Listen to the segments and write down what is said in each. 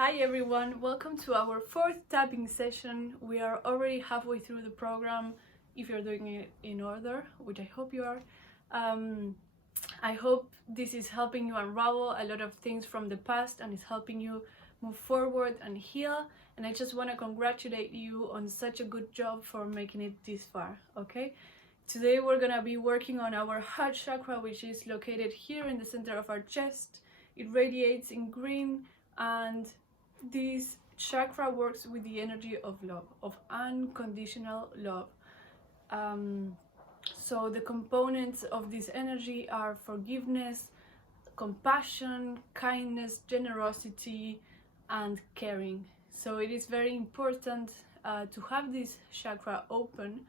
Hi everyone, welcome to our fourth tapping session. We are already halfway through the program if you're doing it in order, which I hope you are. I hope this is helping you unravel a lot of things from the past and is helping you move forward and heal. And I just want to congratulate you on such a good job for making it this far, okay? Today we're gonna be working on our heart chakra, which is located here in the center of our chest. It radiates in green, and this chakra works with the energy of love, of unconditional love. So the components of this energy are forgiveness, compassion, kindness, generosity, and caring. So it is very important to have this chakra open,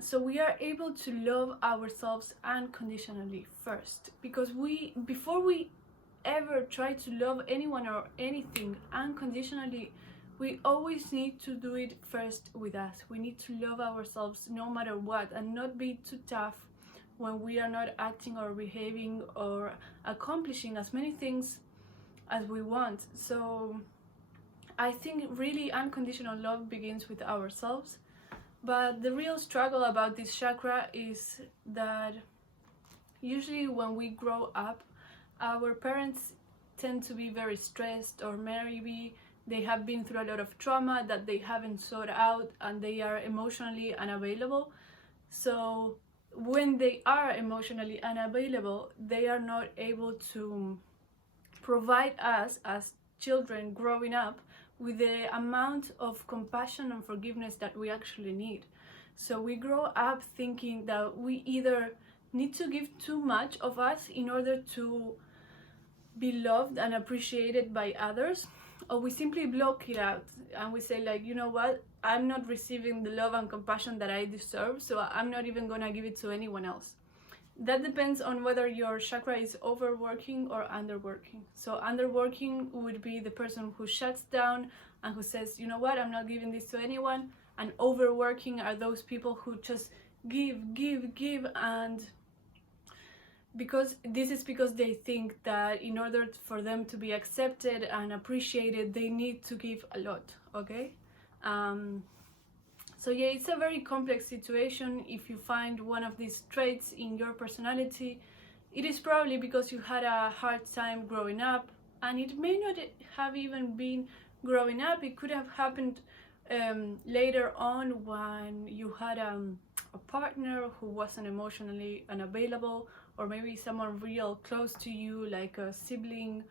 so we are able to love ourselves unconditionally first, because before we ever try to love anyone or anything unconditionally, we always need to do it first with us. We need to love ourselves no matter what, and not be too tough when we are not acting or behaving or accomplishing as many things as we want. So I think really unconditional love begins with ourselves. But the real struggle about this chakra is that usually when we grow up, our parents tend to be very stressed, or maybe they have been through a lot of trauma that they haven't sought out, and they are emotionally unavailable. So when they are emotionally unavailable, they are not able to provide us as children growing up with the amount of compassion and forgiveness that we actually need. So we grow up thinking that we either need to give too much of us in order to be loved and appreciated by others, or we simply block it out and we say, like, you know what, I'm not receiving the love and compassion that I deserve, so I'm not even gonna give it to anyone else. That depends on whether your chakra is overworking or underworking. So underworking would be the person who shuts down and who says, you know what, I'm not giving this to anyone. And overworking are those people who just give, and because they think that in order for them to be accepted and appreciated, they need to give a lot, okay? So yeah, it's a very complex situation. If you find one of these traits in your personality, it is probably because you had a hard time growing up, and it may not have even been growing up. It could have happened later on when you had a partner who wasn't emotionally unavailable, or maybe someone real close to you, like a sibling,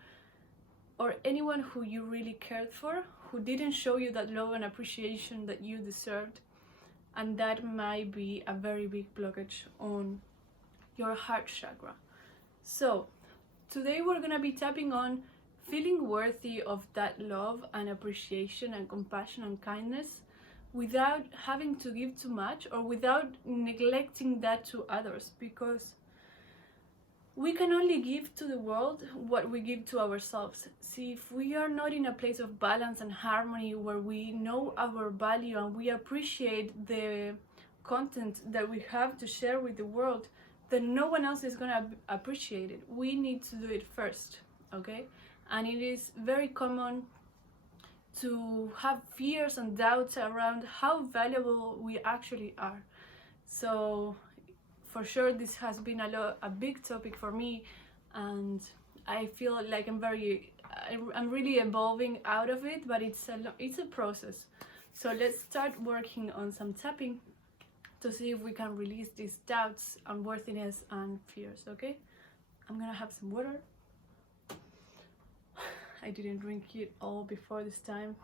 or anyone who you really cared for, who didn't show you that love and appreciation that you deserved. And that might be a very big blockage on your heart chakra. So today we're gonna be tapping on feeling worthy of that love and appreciation and compassion and kindness without having to give too much, or without neglecting that to others, because we can only give to the world what we give to ourselves. See, if we are not in a place of balance and harmony where we know our value and we appreciate the content that we have to share with the world, then no one else is gonna appreciate it. We need to do it first, okay? And it is very common to have fears and doubts around how valuable we actually are. So for sure, this has been a big topic for me, and I feel like I'm really evolving out of it, but it's a process. So let's start working on some tapping to see if we can release these doubts, unworthiness, and fears, okay? I'm gonna have some water. I didn't drink it all before this time.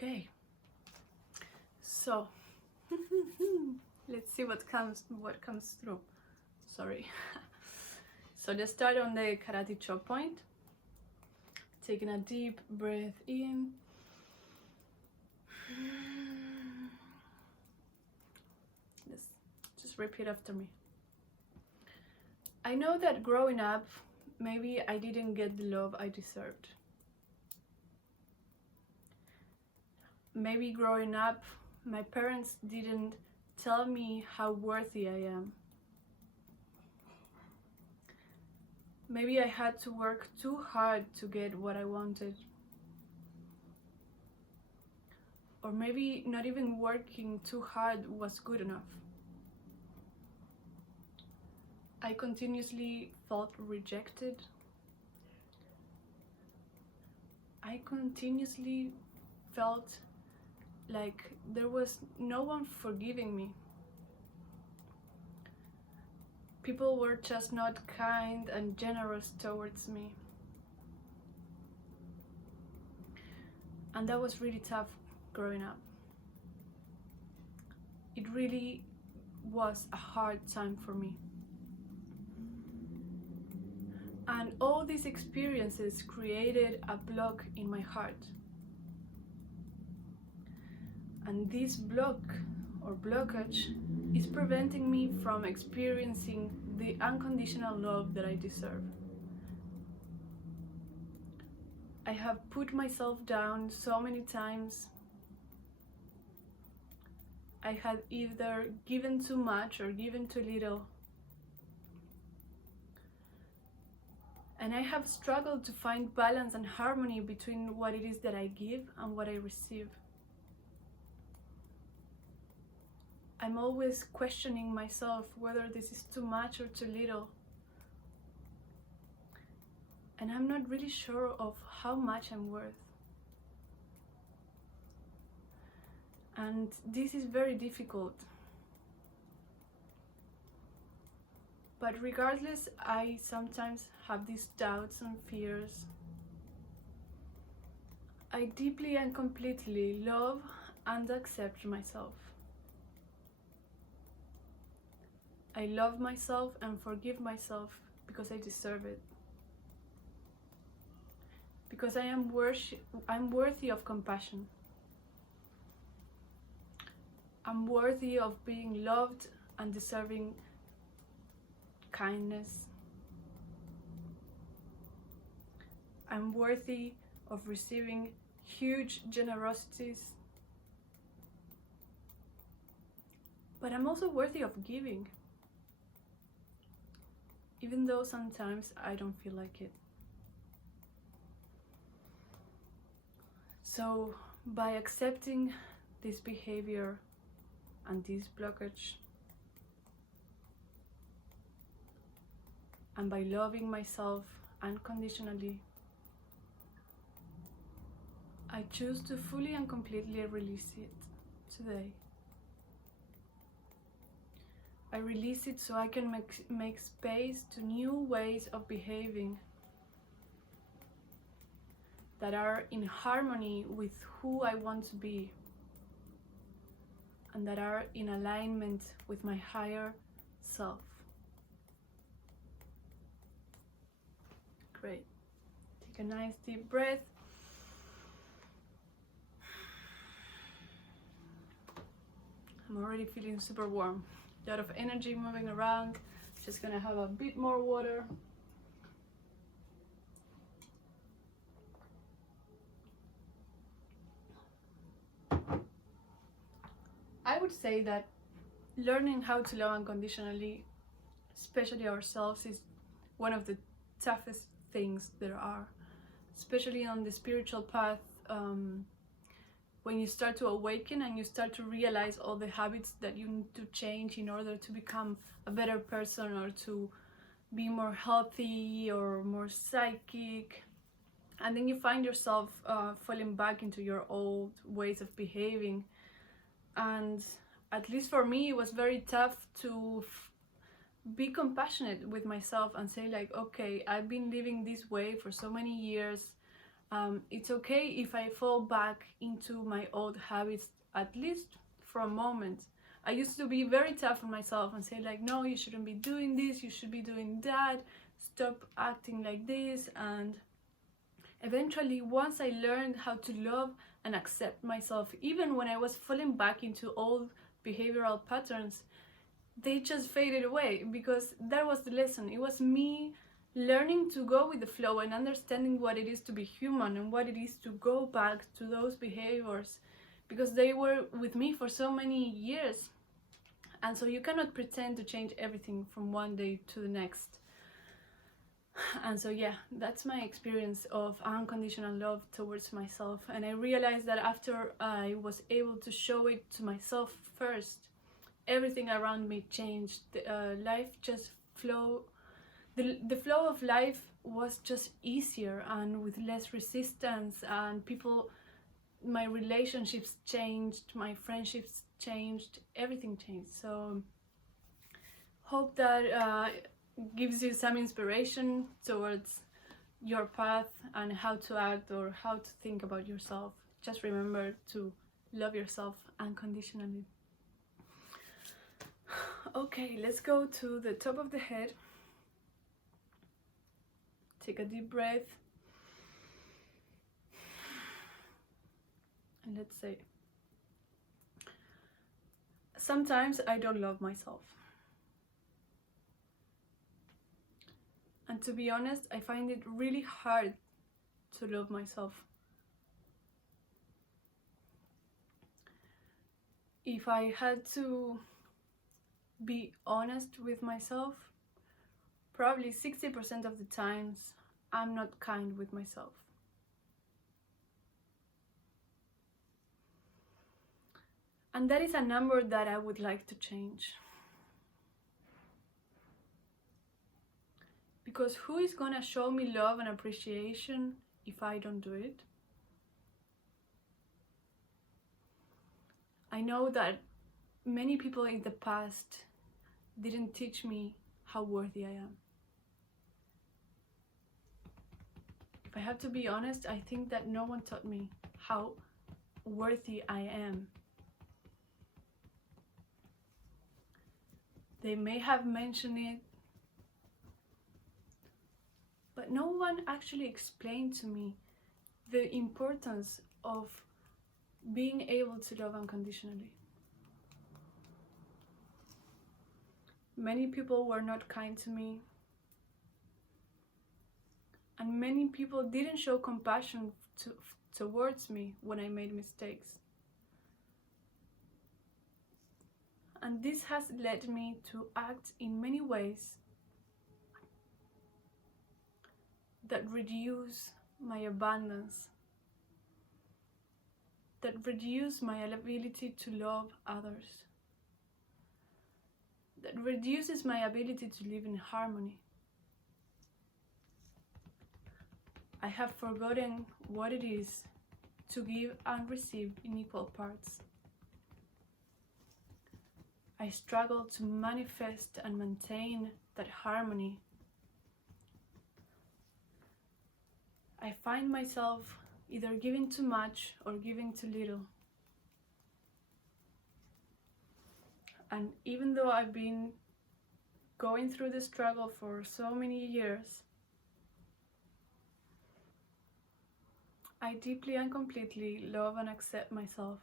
Okay, so let's see what comes through. Sorry. So let's start on the karate chop point. Taking a deep breath in. Let's just repeat after me. I know that growing up, maybe I didn't get the love I deserved. Maybe growing up, my parents didn't tell me how worthy I am. Maybe I had to work too hard to get what I wanted. Or maybe not even working too hard was good enough. I continuously felt rejected. I continuously felt like there was no one forgiving me. People were just not kind and generous towards me. And that was really tough growing up. It really was a hard time for me. And all these experiences created a block in my heart. And this block or blockage is preventing me from experiencing the unconditional love that I deserve. I have put myself down so many times. I had either given too much or given too little. And I have struggled to find balance and harmony between what it is that I give and what I receive. I'm always questioning myself whether this is too much or too little. And I'm not really sure of how much I'm worth. And this is very difficult. But regardless, I sometimes have these doubts and fears. I deeply and completely love and accept myself. I love myself and forgive myself because I deserve it. Because I'm worthy of compassion. I'm worthy of being loved and deserving kindness. I'm worthy of receiving huge generosities. But I'm also worthy of giving, even though sometimes I don't feel like it. So by accepting this behavior and this blockage, and by loving myself unconditionally, I choose to fully and completely release it today. I release it so I can make space to new ways of behaving that are in harmony with who I want to be and that are in alignment with my higher self. Great. Take a nice deep breath. I'm already feeling super warm. A lot of energy moving around. Just gonna have a bit more water. I would say that learning how to love unconditionally, especially ourselves, is one of the toughest things there are, especially on the spiritual path. When you start to awaken and you start to realize all the habits that you need to change in order to become a better person or to be more healthy or more psychic, and then you find yourself falling back into your old ways of behaving. And at least for me, it was very tough to be compassionate with myself and say like, okay, I've been living this way for so many years. It's okay if I fall back into my old habits, at least for a moment. I used to be very tough on myself and say like, no, you shouldn't be doing this, you should be doing that, stop acting like this. And eventually, once I learned how to love and accept myself, even when I was falling back into old behavioral patterns, they just faded away, because that was the lesson. It was me learning to go with the flow and understanding what it is to be human and what it is to go back to those behaviors, because they were with me for so many years. And so you cannot pretend to change everything from one day to the next. And so yeah, that's my experience of unconditional love towards myself. And I realized that after I was able to show it to myself first, everything around me changed. Life just the flow of life was just easier and with less resistance, and my relationships changed, my friendships changed, everything changed. So hope that gives you some inspiration towards your path and how to act or how to think about yourself. Just remember to love yourself unconditionally. Okay, let's go to the top of the head. Take a deep breath. And let's say, sometimes I don't love myself. And to be honest, I find it really hard to love myself. If I had to be honest with myself, probably 60% of the times I'm not kind with myself. And that is a number that I would like to change. Because who is gonna show me love and appreciation if I don't do it? I know that many people in the past didn't teach me how worthy I am. If I have to be honest, I think that no one taught me how worthy I am. They may have mentioned it, but no one actually explained to me the importance of being able to love unconditionally. Many people were not kind to me, and many people didn't show compassion towards me when I made mistakes. And this has led me to act in many ways that reduce my abundance, that reduce my ability to love others, that reduces my ability to live in harmony. I have forgotten what it is to give and receive in equal parts. I struggle to manifest and maintain that harmony. I find myself either giving too much or giving too little. And even though I've been going through the struggle for so many years, I deeply and completely love and accept myself.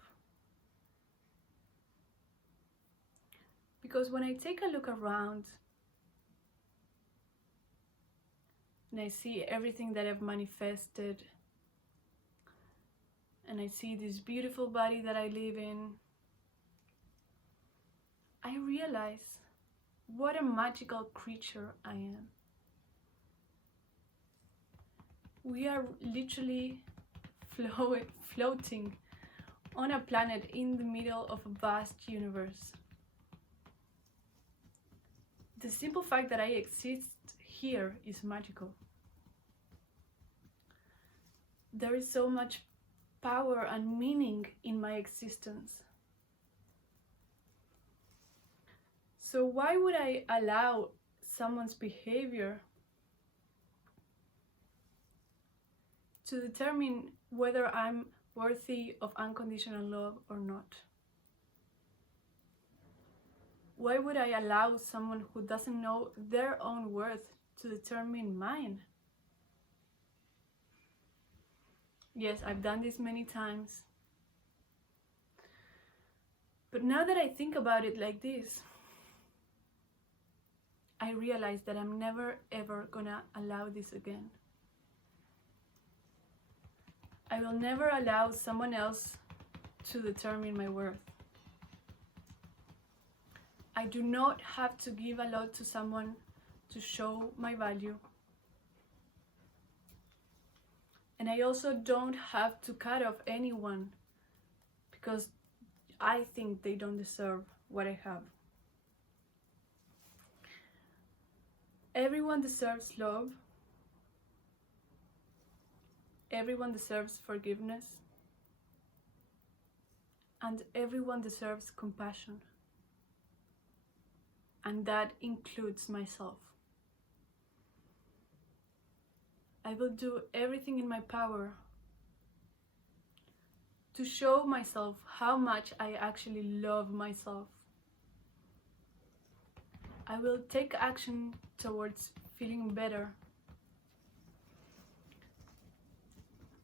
Because when I take a look around and I see everything that I've manifested, and I see this beautiful body that I live in, I realize what a magical creature I am. We are literally floating on a planet in the middle of a vast universe. The simple fact that I exist here is magical. There is so much power and meaning in my existence. So why would I allow someone's behavior to determine whether I'm worthy of unconditional love or not? Why would I allow someone who doesn't know their own worth to determine mine? Yes, I've done this many times. But now that I think about it like this, I realize that I'm never ever gonna allow this again. I will never allow someone else to determine my worth. I do not have to give a lot to someone to show my value. And I also don't have to cut off anyone because I think they don't deserve what I have. Everyone deserves love. Everyone deserves forgiveness. And everyone deserves compassion. And that includes myself. I will do everything in my power to show myself how much I actually love myself. I will take action towards feeling better.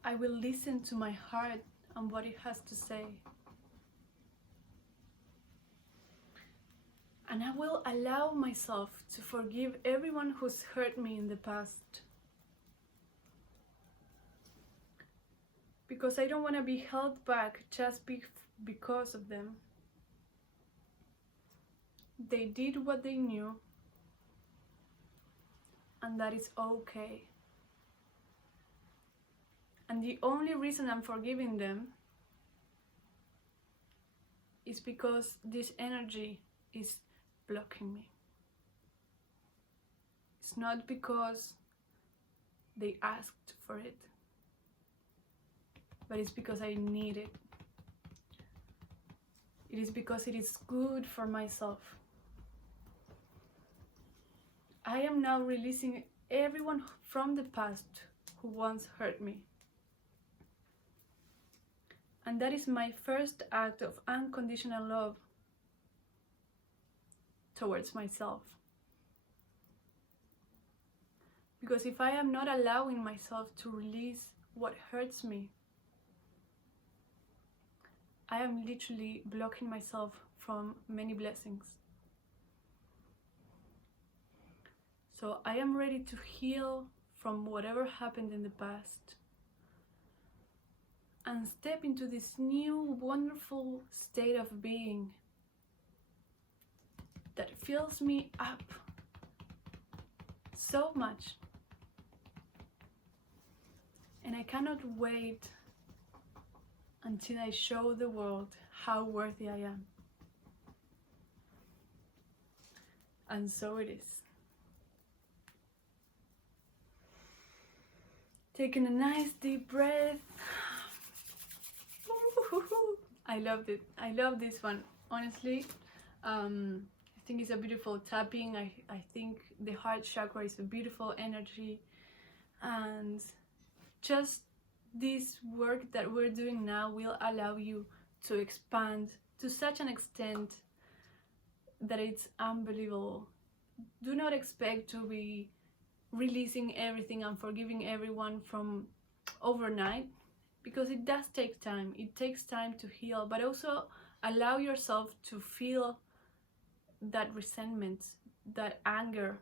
I will listen to my heart and what it has to say. And I will allow myself to forgive everyone who's hurt me in the past. Because I don't want to be held back just because of them. They did what they knew, and that is okay. And the only reason I'm forgiving them is because this energy is blocking me. It's not because they asked for it, but it's because I need it. It is because it is good for myself. I am now releasing everyone from the past who once hurt me. And that is my first act of unconditional love towards myself. Because if I am not allowing myself to release what hurts me, I am literally blocking myself from many blessings. So I am ready to heal from whatever happened in the past and step into this new wonderful state of being that fills me up so much. And I cannot wait until I show the world how worthy I am. And so it is. Taking a nice deep breath. I loved it. I love this one, honestly. I think it's a beautiful tapping. I think the heart chakra is a beautiful energy. And just this work that we're doing now will allow you to expand to such an extent that it's unbelievable. Do not expect to be releasing everything and forgiving everyone from overnight, because it does take time. It takes time to heal, but also allow yourself to feel that resentment, that anger,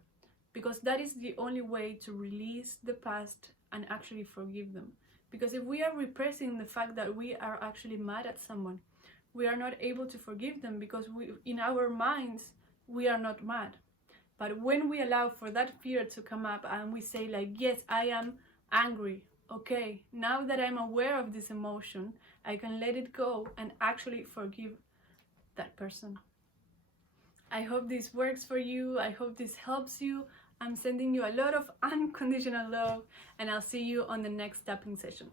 because that is the only way to release the past and actually forgive them. Because if we are repressing the fact that we are actually mad at someone, we are not able to forgive them, because in our minds we are not mad. But when we allow for that fear to come up and we say like, yes, I am angry, okay, now that I'm aware of this emotion, I can let it go and actually forgive that person. I hope this works for you. I hope this helps you. I'm sending you a lot of unconditional love, and I'll see you on the next tapping session.